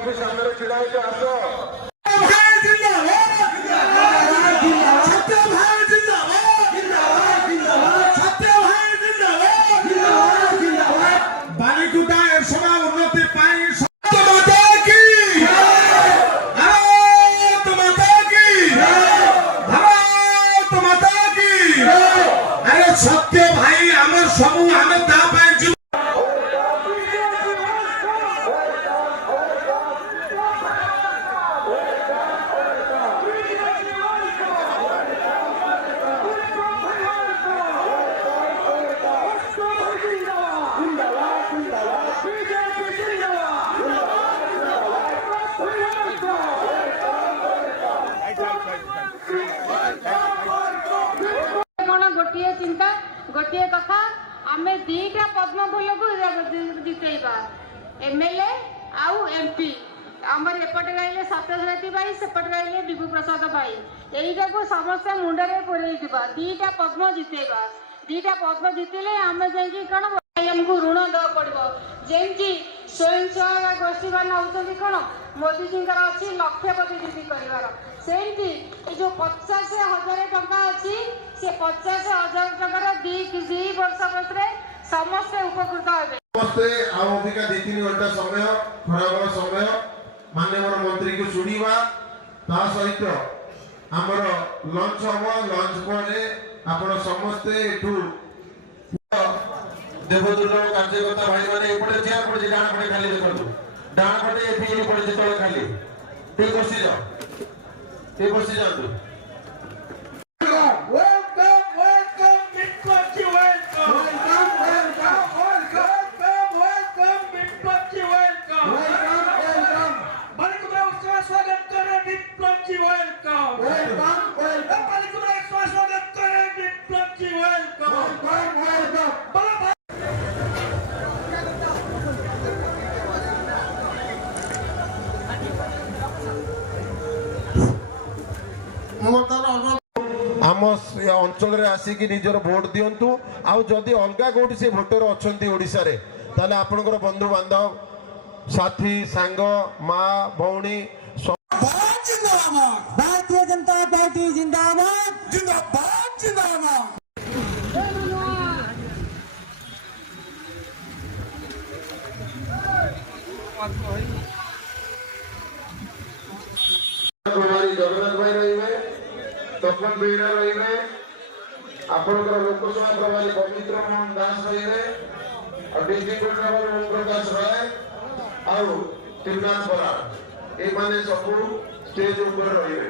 Office ସାମ୍ନାରେ ଛିଡ଼ା ହେଇକି ଆସ। ବାରିକୁଟା ଏସବା ଉନ୍ନତି ପାଇଁ सत्य भाई आम सब आम गोटे चिंता गोटे कथा आमे दीटा पद्म फूल को जितेबा एमएलए आउ एमपी आमर एपटे गाइले सत्यसारथी भाई सेपटे गाइले विभू प्रसाद भाई यहीटा को समस्त मुंडरे पुरई दिबा दीटा पद्म जितेबा दीटा पद्म जितले आमे जाई कौन हमको ऋण दवा पड़ो जेमती स्वयं सहायक गोष्ठी मैंने होती कौन मोदी जी अच्छी लक्षपति दीदी कर सेमती जो 50,000 टंका अच्छी से 50,000 टकर दी वर्ष भितर समस्ते उपकृत हे समस्ते आविका 2-3 घंटा समय खराब समय माननीय मंत्री को शुणा ता सहित आमर लंच हम लंच पर आप समस्ते देवदुर्ग कार्यकर्ता भाई मैंने एपटे चेयर पड़े डाण पटे खाली देखो डाण पटे एपी पड़े तले खाली ठीक बसी जाओ ठीक बसी जाओ आम अंचल आसिक निजर भोट दिंतु आदि अलग कौटी से भोटर अच्छा ओडिशा रे ताले आपनकर बंधु बांधव साथी सांग माँ भौणी भारतीय जनता पार्टी जिंदाबाद जिंदाबाद जिंदाबाद जगन्नाथ भाई रही तपन बेहरा रही आपंकर लोकसभा प्रभारी पवित्र मोहन दास रही और डिस्ट्रिक्ट ओम प्रकाश राय आउ त्रिनाथ बराड़ ये सब स्टेज ऊपर रही।